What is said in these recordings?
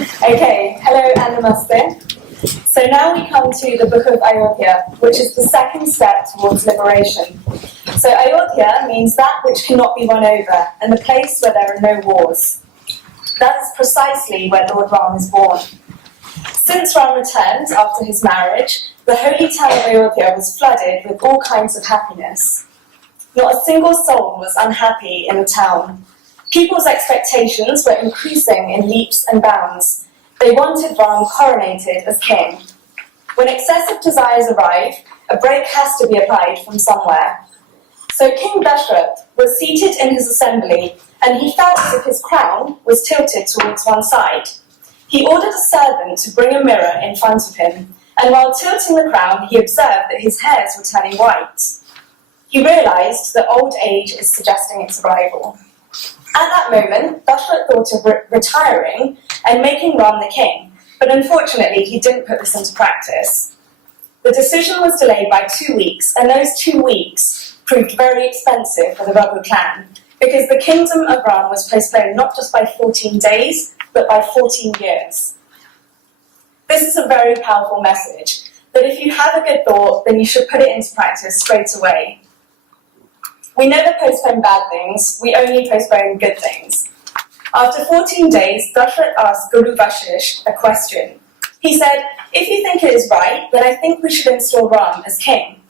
Okay, hello and namaste. So now we come to the book of Ayodhya, which is the second step towards liberation. So Ayodhya means that which cannot be won over, and the place where there are no wars. That is precisely where Lord Ram is born. Since Ram returned after his marriage, the holy town of Ayodhya was flooded with all kinds of happiness. Not a single soul was unhappy in the town. People's expectations were increasing in leaps and bounds. They wanted Ram coronated as king. When excessive desires arrive, a brake has to be applied from somewhere. So King Dashrath was seated in his assembly, and he felt as if his crown was tilted towards one side. He ordered a servant to bring a mirror in front of him, and while tilting the crown, he observed that his hairs were turning white. He realized that old age is suggesting its arrival. At that moment, Dashrath thought of retiring and making Ram the king, but unfortunately he didn't put this into practice. The decision was delayed by 2 weeks, and those 2 weeks proved very expensive for the Raghu clan, because the kingdom of Ram was postponed not just by 14 days, but by 14 years. This is a very powerful message, that if you have a good thought, then you should put it into practice straight away. We never postpone bad things, we only postpone good things. After 14 days, Dashrath asked Guru Vashish a question. He said, "If you think it is right, then I think we should install Ram as king."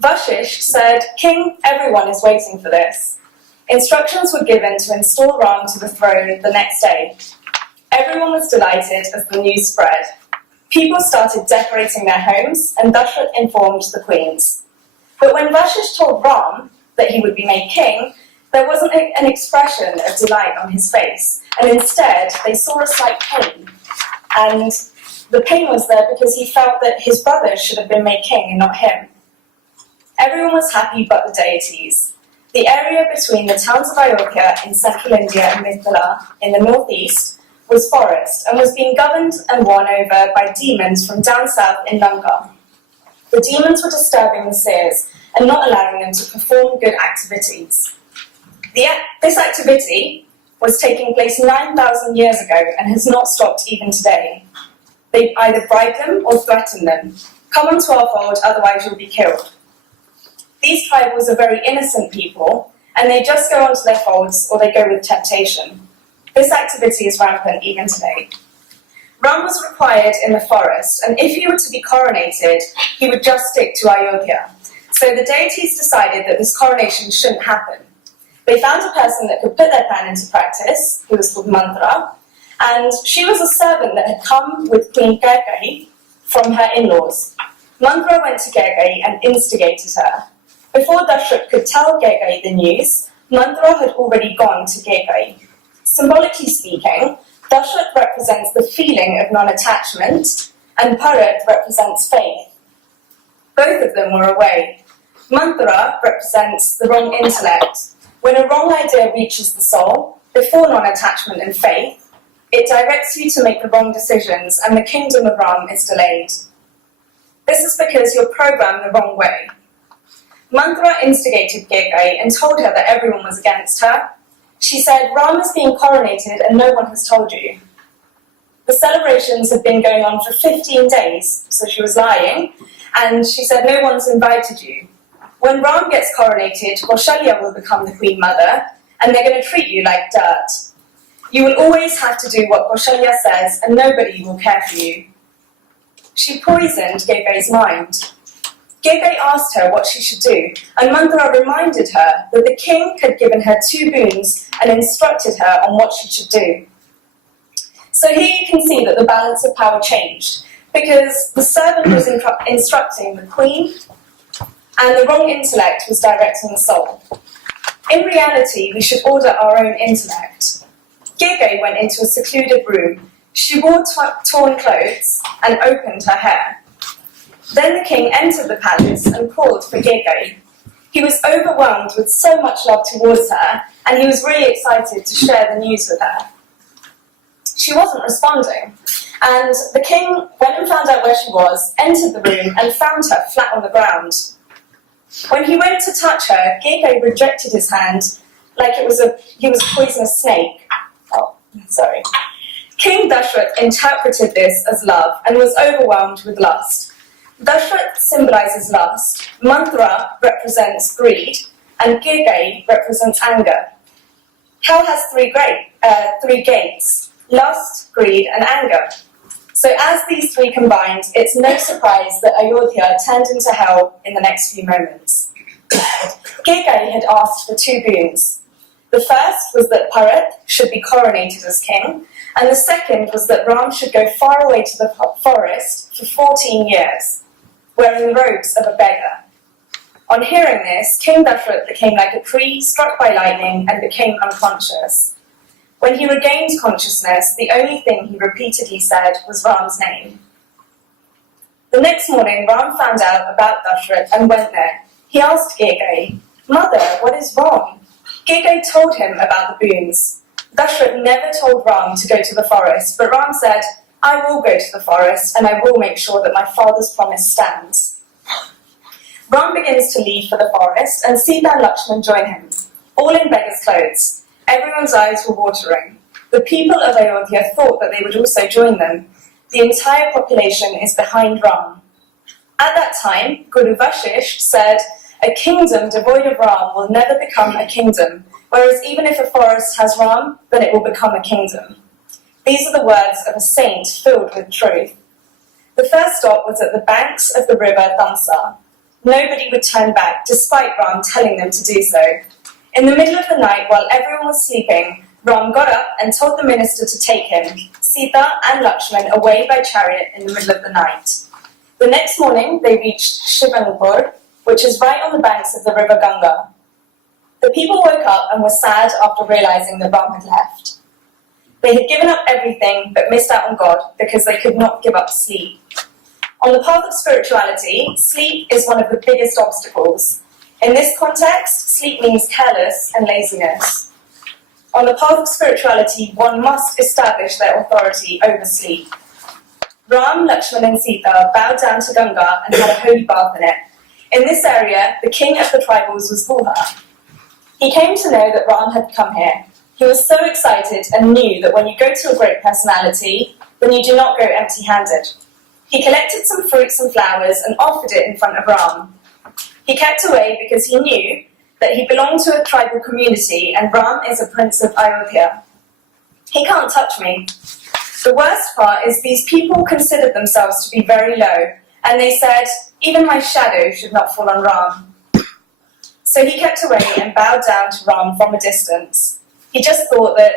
Vashish said, "King, everyone is waiting for this." Instructions were given to install Ram to the throne the next day. Everyone was delighted as the news spread. People started decorating their homes, and Dashrath informed the queens. But when Vashish told Ram that he would be made king, there wasn't an expression of delight on his face, and instead they saw a slight pain. And the pain was there because he felt that his brother should have been made king and not him. Everyone was happy but the deities. The area between the towns of Ayodhya in central India and Mithila in the northeast was forest and was being governed and won over by demons from down south in Lanka. The demons were disturbing the seers and not allowing them to perform good activities. This activity was taking place 9,000 years ago and has not stopped even today. They either bribe them or threaten them. "Come onto our fold, otherwise you'll be killed." These tribals are very innocent people, and they just go onto their folds or they go with temptation. This activity is rampant even today. Ram was required in the forest, and if he were to be coronated, he would just stick to Ayodhya. So the deities decided that this coronation shouldn't happen. They found a person that could put their plan into practice, who was called Mantra, and she was a servant that had come with Queen Gergai from her in-laws. Mantra went to Gergai and instigated her. Before Dashrath could tell Gergai the news, Mantra had already gone to Gergai. Symbolically speaking, Dashrath represents the feeling of non-attachment, and Bharat represents faith. Both of them were away. Mantra represents the wrong intellect. When a wrong idea reaches the soul, before non-attachment and faith, it directs you to make the wrong decisions, and the kingdom of Ram is delayed. This is because you're programmed the wrong way. Mantra instigated Gergai and told her that everyone was against her. She said, "Ram is being coronated and no one has told you." The celebrations had been going on for 15 days, so she was lying, and she said, "No one's invited you. When Ram gets coronated, Kaushalya will become the queen mother, and they're going to treat you like dirt. You will always have to do what Kaushalya says, and nobody will care for you." She poisoned Gergai's mind. Gergai asked her what she should do, and Mantra reminded her that the king had given her 2 boons and instructed her on what she should do. So here you can see that the balance of power changed, because the servant was instructing the queen, and the wrong intellect was directing the soul. In reality, we should order our own intellect. Gergai went into a secluded room. She wore torn clothes and opened her hair. Then the king entered the palace and called for Gergai. He was overwhelmed with so much love towards her, and he was really excited to share the news with her. She wasn't responding, and the king went and found out where she was, entered the room, and found her flat on the ground. When he went to touch her, Gergai rejected his hand like he was a poisonous snake. King Dashrath interpreted this as love and was overwhelmed with lust. Dashrath symbolizes lust, Manthara represents greed, and Gigai represents anger. Hell has three gates: lust, greed, and anger. So as these three combined, it's no surprise that Ayodhya turned into hell in the next few moments. Gigai had asked for two boons. The first was that Bharat should be coronated as king, and the second was that Ram should go far away to the forest for 14 years, wearing the robes of a beggar. On hearing this, King Dashrath became like a tree struck by lightning and became unconscious. When he regained consciousness, the only thing he repeatedly said was Ram's name. The next morning, Ram found out about Dashrath and went there. He asked Gigai, "Mother, what is wrong?" Gigai told him about the boons. Dashrath never told Ram to go to the forest, but Ram said, "I will go to the forest and I will make sure that my father's promise stands." Ram begins to leave for the forest and Sita and Lakshman join him, all in beggar's clothes. Everyone's eyes were watering. The people of Ayodhya thought that they would also join them. The entire population is behind Ram. At that time, Guru Vashisht said, "A kingdom devoid of Ram will never become a kingdom, whereas even if a forest has Ram, then it will become a kingdom." These are the words of a saint filled with truth. The first stop was at the banks of the river Tamsa. Nobody would turn back, despite Ram telling them to do so. In the middle of the night, while everyone was sleeping, Ram got up and told the minister to take him, Sita and Lakshman, away by chariot in the middle of the night. The next morning, they reached Shivanpur, which is right on the banks of the river Ganga. The people woke up and were sad after realizing that Ram had left. They had given up everything but missed out on God because they could not give up sleep. On the path of spirituality, sleep is one of the biggest obstacles. In this context, sleep means careless and laziness. On the path of spirituality, one must establish their authority over sleep. Ram, Lakshman and Sita bowed down to Ganga and had a holy bath in it. In this area, the king of the tribals was Guha. He came to know that Ram had come here. He was so excited and knew that when you go to a great personality, then you do not go empty-handed. He collected some fruits and flowers and offered it in front of Ram. He kept away because he knew that he belonged to a tribal community and Ram is a prince of Ayodhya. He can't touch me. The worst part is these people considered themselves to be very low, and they said, even my shadow should not fall on Ram. So he kept away and bowed down to Ram from a distance. He just thought that,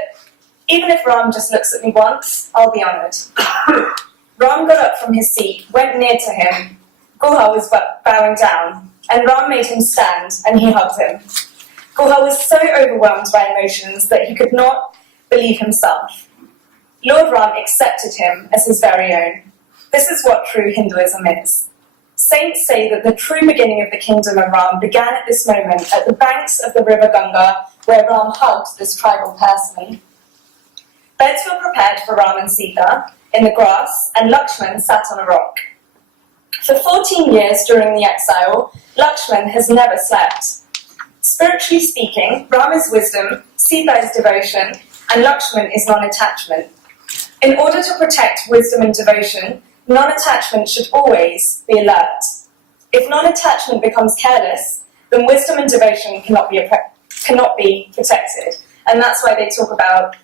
even if Ram just looks at me once, I'll be honoured. Ram got up from his seat, went near to him. Guha was bowing down, and Ram made him stand, and he hugged him. Guha was so overwhelmed by emotions that he could not believe himself. Lord Ram accepted him as his very own. This is what true Hinduism is. Saints say that the true beginning of the kingdom of Ram began at this moment at the banks of the river Ganga, where Ram hugged this tribal person. Beds were prepared for Ram and Sita in the grass, and Lakshman sat on a rock. For 14 years during the exile, Lakshman has never slept. Spiritually speaking, Ram is wisdom, Sita is devotion, and Lakshman is non-attachment. In order to protect wisdom and devotion, non-attachment should always be alert. If non-attachment becomes careless, then wisdom and devotion cannot be protected. And that's why they talk about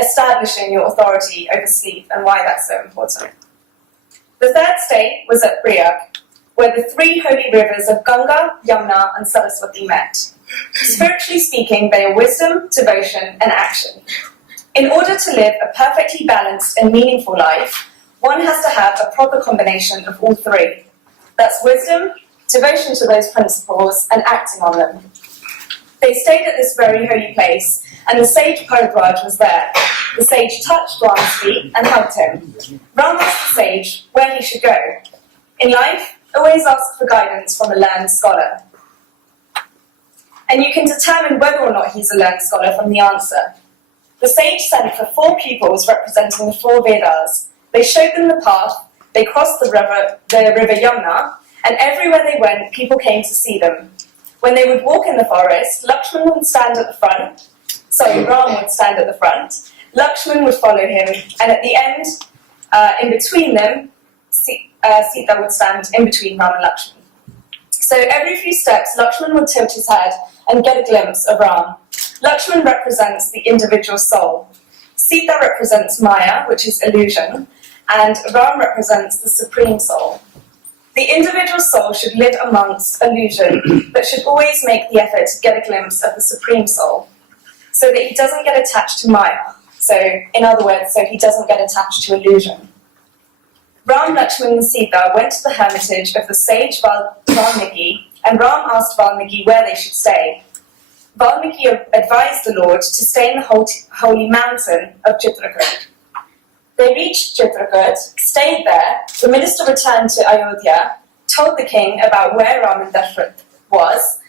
establishing your authority over sleep and why that's so important. The third state was at Priyag, where the three holy rivers of Ganga, Yamuna, and Saraswati met. Spiritually speaking, they are wisdom, devotion, and action. In order to live a perfectly balanced and meaningful life, one has to have a proper combination of all three. That's wisdom, devotion to those principles, and acting on them. They stayed at this very holy place, and the sage Bharadwaj was there. The sage touched Ram's feet and hugged him. Ram asked the sage where he should go. In life, always ask for guidance from a learned scholar. And you can determine whether or not he's a learned scholar from the answer. The sage sent for 4 pupils representing the 4 Vedas. They showed them the path, they crossed the river Yamuna, and everywhere they went, people came to see them. When they would walk in the forest, Lakshman would stand at the front, Ram would stand at the front, Lakshman would follow him, and at the end, in between them, Sita would stand in between Ram and Lakshman. So every few steps, Lakshman would tilt his head and get a glimpse of Ram. Lakshman represents the individual soul. Sita represents Maya, which is illusion, and Ram represents the supreme soul. The individual soul should live amongst illusion, but should always make the effort to get a glimpse of the supreme soul, so that he doesn't get attached to Maya. So, in other words, so he doesn't get attached to illusion. Ram, Lakshman and Sita went to the hermitage of the sage Valmiki, and Ram asked Valmiki where they should stay. Valmiki advised the Lord to stay in the holy mountain of Chitrakoot. They reached Chitrakoot, stayed there. The minister returned to Ayodhya, told the king about where Ram was,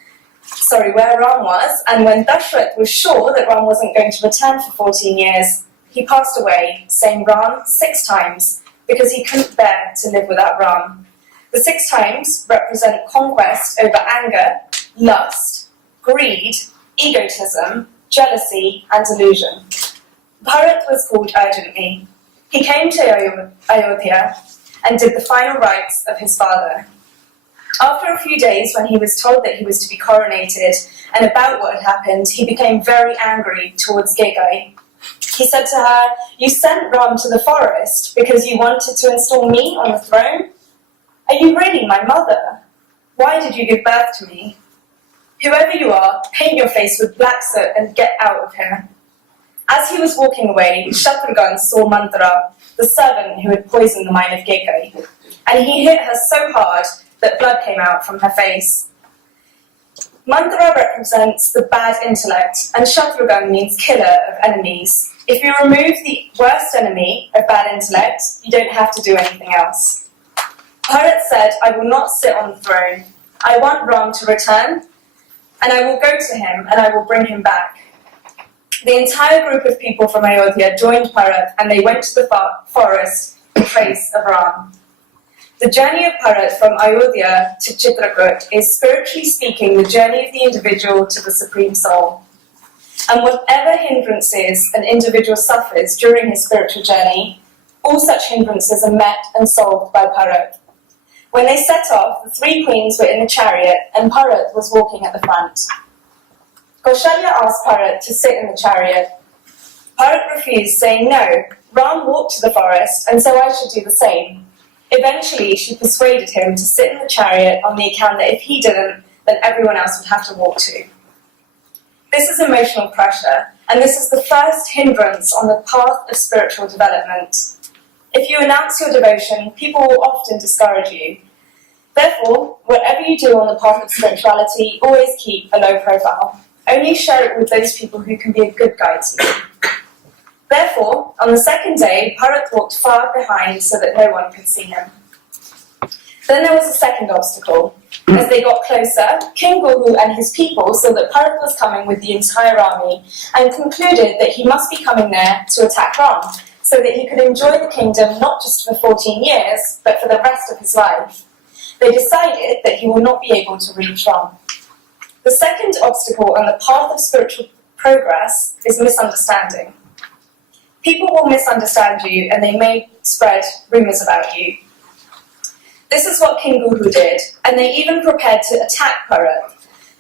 and when Dashrath was sure that Ram wasn't going to return for 14 years, he passed away, saying Ram 6 times, because he couldn't bear to live without Ram. The 6 times represent conquest over anger, lust, greed, egotism, jealousy, and delusion. Bharat was called urgently. He came to Ayodhya and did the final rites of his father. After a few days, when he was told that he was to be coronated and about what had happened, he became very angry towards Digg. He said to her, "You sent Ram to the forest because you wanted to install me on the throne? Are you really my mother? Why did you give birth to me? Whoever you are, paint your face with black soot and get out of here." As he was walking away, Shatrughan saw Manthara, the servant who had poisoned the mind of Digg, and he hit her so hard that blood came out from her face. Manthara represents the bad intellect, and Shatrughan means killer of enemies. If you remove the worst enemy of bad intellect, you don't have to do anything else. Bharat said, "I will not sit on the throne. I want Ram to return, and I will go to him, and I will bring him back." The entire group of people from Ayodhya joined Bharat, and they went to the forest in trace of Ram. The journey of Bharat from Ayodhya to Chitrakoot is, spiritually speaking, the journey of the individual to the Supreme Soul. And whatever hindrances an individual suffers during his spiritual journey, all such hindrances are met and solved by Bharat. When they set off, the 3 queens were in the chariot, and Bharat was walking at the front. Kaushalya asked Bharat to sit in the chariot. Bharat refused, saying, "No, Ram walked to the forest, and so I should do the same." Eventually, she persuaded him to sit in the chariot on the account that if he didn't, then everyone else would have to walk too. This is emotional pressure, and this is the first hindrance on the path of spiritual development. If you announce your devotion, people will often discourage you. Therefore, whatever you do on the path of spirituality, always keep a low profile. Only share it with those people who can be a good guide to you. Therefore, on the second day, Bharat walked far behind so that no one could see him. Then there was a second obstacle. As they got closer, King Guru and his people saw that Bharat was coming with the entire army and concluded that he must be coming there to attack Ram, so that he could enjoy the kingdom not just for 14 years, but for the rest of his life. They decided that he will not be able to reach Ram. The second obstacle on the path of spiritual progress is misunderstanding. People will misunderstand you, and they may spread rumours about you. This is what King Guru did, and they even prepared to attack Bharat.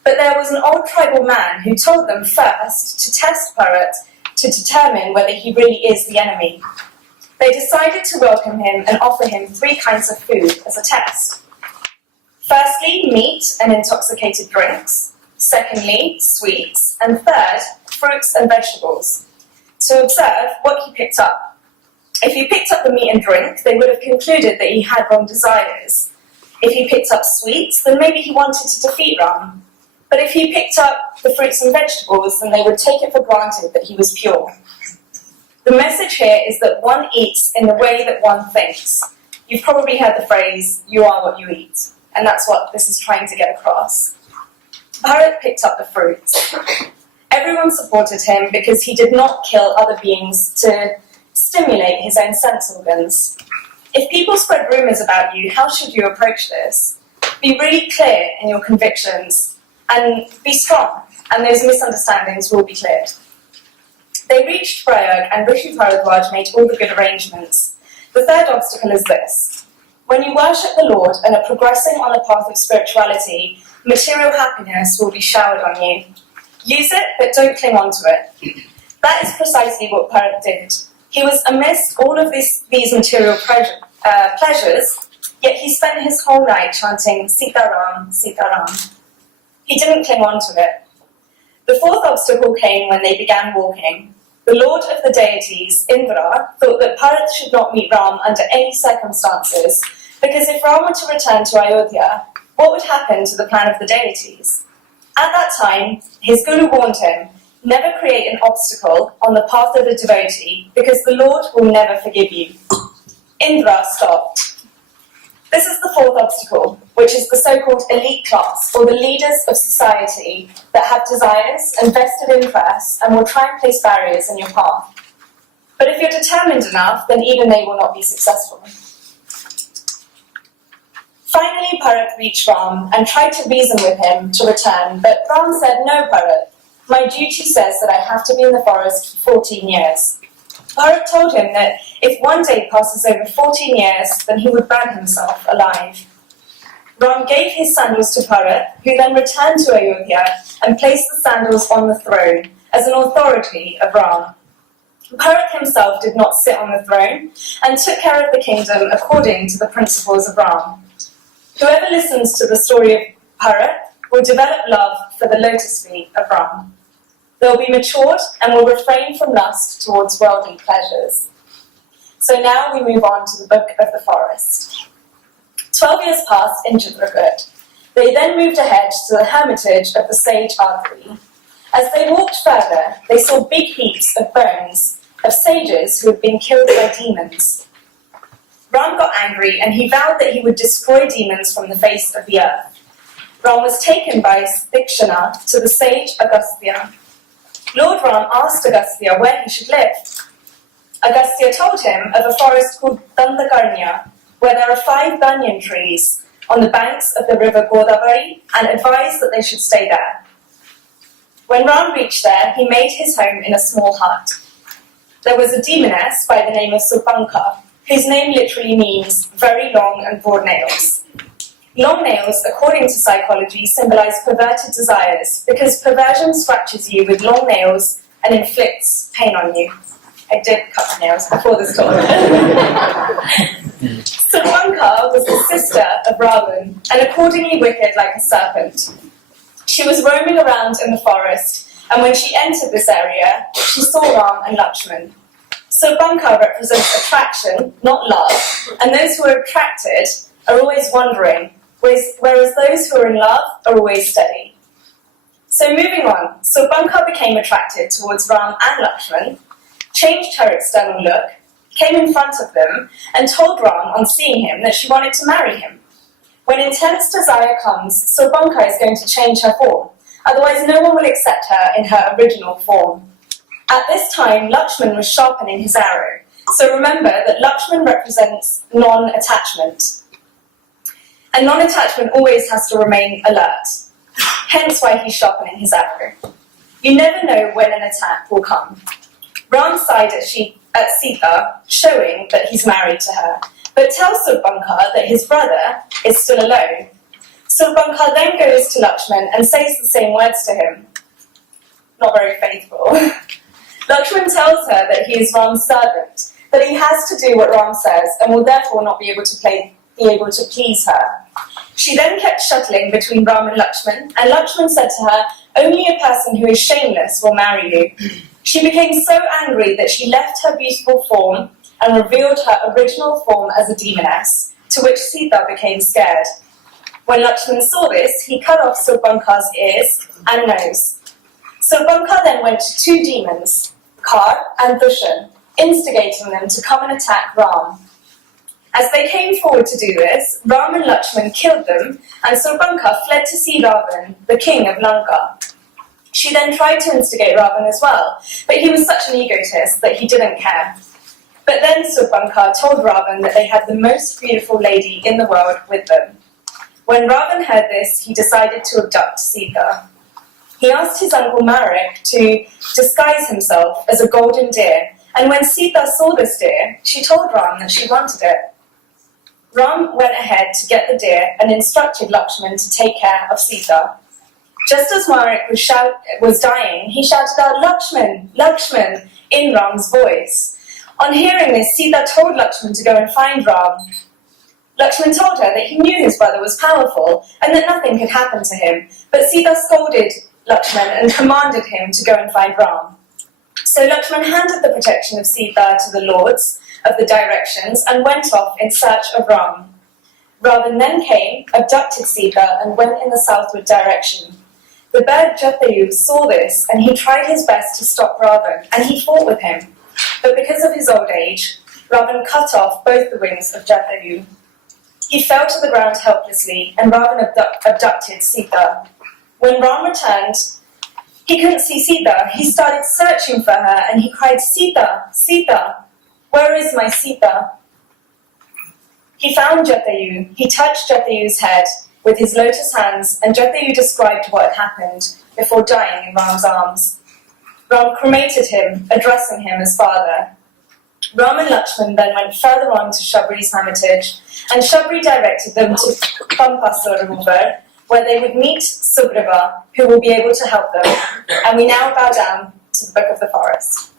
But there was an old tribal man who told them first to test Bharat to determine whether he really is the enemy. They decided to welcome him and offer him 3 kinds of food as a test. Firstly, meat and intoxicated drinks. Secondly, sweets. And third, fruits and vegetables, to observe what he picked up. If he picked up the meat and drink, they would have concluded that he had wrong desires. If he picked up sweets, then maybe he wanted to defeat Ram. But if he picked up the fruits and vegetables, then they would take it for granted that he was pure. The message here is that one eats in the way that one thinks. You've probably heard the phrase, "you are what you eat," and that's what this is trying to get across. Bharat picked up the fruits. Everyone supported him because he did not kill other beings to stimulate his own sense organs. If people spread rumours about you, how should you approach this? Be really clear in your convictions and be strong, and those misunderstandings will be cleared. They reached Prayag and Rishi Bharadwaj made all the good arrangements. The third obstacle is this. When you worship the Lord and are progressing on the path of spirituality, material happiness will be showered on you. Use it, but don't cling on to it. That is precisely what Bharat did. He was amidst all of these material pleasures, yet he spent his whole night chanting Sita Ram, Sita Ram. He didn't cling on to it. The fourth obstacle came when they began walking. The lord of the deities, Indra, thought that Bharat should not meet Ram under any circumstances, because if Ram were to return to Ayodhya, what would happen to the plan of the deities? At that time, his guru warned him, never create an obstacle on the path of a devotee, because the Lord will never forgive you. Indra stopped. This is the fourth obstacle, which is the so-called elite class, or the leaders of society that have desires and vested interests and will try and place barriers in your path. But if you're determined enough, then even they will not be successful. Finally, Bharat reached Ram and tried to reason with him to return, but Ram said, "No, Bharat, my duty says that I have to be in the forest for 14 years. Bharat told him that if one day passes over 14 years, then he would burn himself alive. Ram gave his sandals to Bharat, who then returned to Ayodhya and placed the sandals on the throne as an authority of Ram. Bharat himself did not sit on the throne and took care of the kingdom according to the principles of Ram. Whoever listens to the story of Bharat will develop love for the lotus feet of Ram. They'll be matured and will refrain from lust towards worldly pleasures." So now we move on to the Book of the Forest. 12 years passed in Chitrakoot. They then moved ahead to the hermitage of the sage Adri. As they walked further, they saw big heaps of bones of sages who had been killed by demons. Ram got angry and he vowed that he would destroy demons from the face of the earth. Ram was taken by Dikshana to the sage Agastya. Lord Ram asked Agastya where he should live. Agastya told him of a forest called Dandakarnya, where there are 5 banyan trees on the banks of the river Godavari, and advised that they should stay there. When Ram reached there, he made his home in a small hut. There was a demoness by the name of Surpanka, whose name literally means very long and broad nails. Long nails, according to psychology, symbolize perverted desires, because perversion scratches you with long nails and inflicts pain on you. I did cut my nails before this talk. Surpanka was the sister of Ravan, and accordingly wicked like a serpent. She was roaming around in the forest, and when she entered this area, she saw Ram and Lakshman. Surpanka represents attraction, not love, and those who are attracted are always wandering, whereas those who are in love are always steady. So moving on, Surpanka became attracted towards Ram and Lakshman, changed her external look, came in front of them, and told Ram on seeing him that she wanted to marry him. When intense desire comes, Surpanka is going to change her form, otherwise no one will accept her in her original form. At this time, Lakshman was sharpening his arrow, so remember that Lakshman represents non-attachment. And non-attachment always has to remain alert, hence why he's sharpening his arrow. You never know when an attack will come. Ram sighed at Sita, showing that he's married to her, but tells Surpanka that his brother is still alone. Surpanka then goes to Lakshman and says the same words to him. Not very faithful. Lakshman tells her that he is Ram's servant, that he has to do what Ram says and will therefore not be able to please her. She then kept shuttling between Ram and Lakshman said to her, "Only a person who is shameless will marry you." She became so angry that she left her beautiful form and revealed her original form as a demoness, to which Sita became scared. When Lakshman saw this, he cut off Surpanka's ears and nose. Surpanka then went to 2 demons, Kar and Dushan, instigating them to come and attack Ram. As they came forward to do this, Ram and Lakshman killed them, and Surpanka fled to see Ravan, the king of Lanka. She then tried to instigate Ravan as well, but he was such an egotist that he didn't care. But then Surpanka told Ravan that they had the most beautiful lady in the world with them. When Ravan heard this, he decided to abduct Sita. He asked his uncle Marek to disguise himself as a golden deer, and when Sita saw this deer, she told Ram that she wanted it. Ram went ahead to get the deer and instructed Lakshman to take care of Sita. Just as Marek was dying, he shouted out, "Lakshman, Lakshman," in Ram's voice. On hearing this, Sita told Lakshman to go and find Ram. Lakshman told her that he knew his brother was powerful and that nothing could happen to him, but Sita scolded Lakshman and commanded him to go and find Ram. So Lakshman handed the protection of Sita to the lords of the directions and went off in search of Ram. Ravan then came, abducted Sita, and went in the southward direction. The bird Jatayu saw this, and he tried his best to stop Ravan, and he fought with him. But because of his old age, Ravan cut off both the wings of Jatayu. He fell to the ground helplessly, and Ravan abducted Sita. When Ram returned, he couldn't see Sita. He started searching for her, and he cried, "Sita, Sita, where is my Sita?" He found Jatayu. He touched Jatayu's head with his lotus hands, and Jatayu described what had happened before dying in Ram's arms. Ram cremated him, addressing him as father. Ram and Lakshman then went further on to Shabri's hermitage, and Shabri directed them to Pampasur River, where they would meet Sugriva, who will be able to help them. And we now bow down to the Book of the Forest.